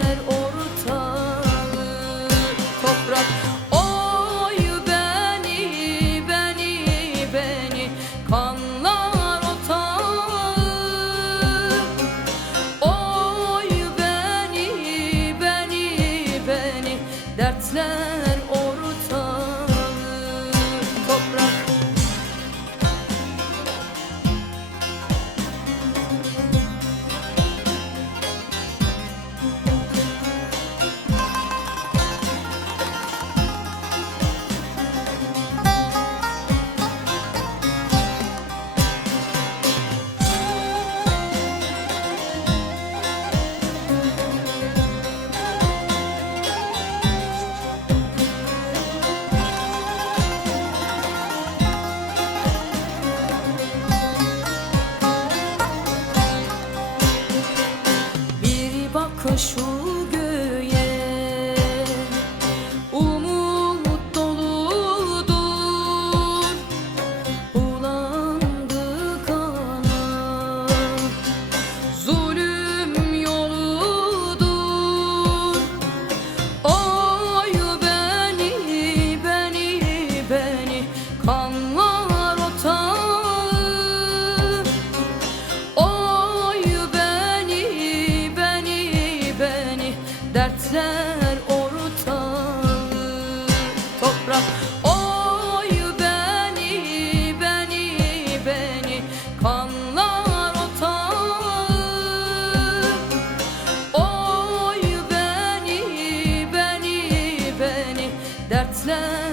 gider що yaprak. Oy beni, beni, beni kanlar otağı Oy beni, beni, beni dertler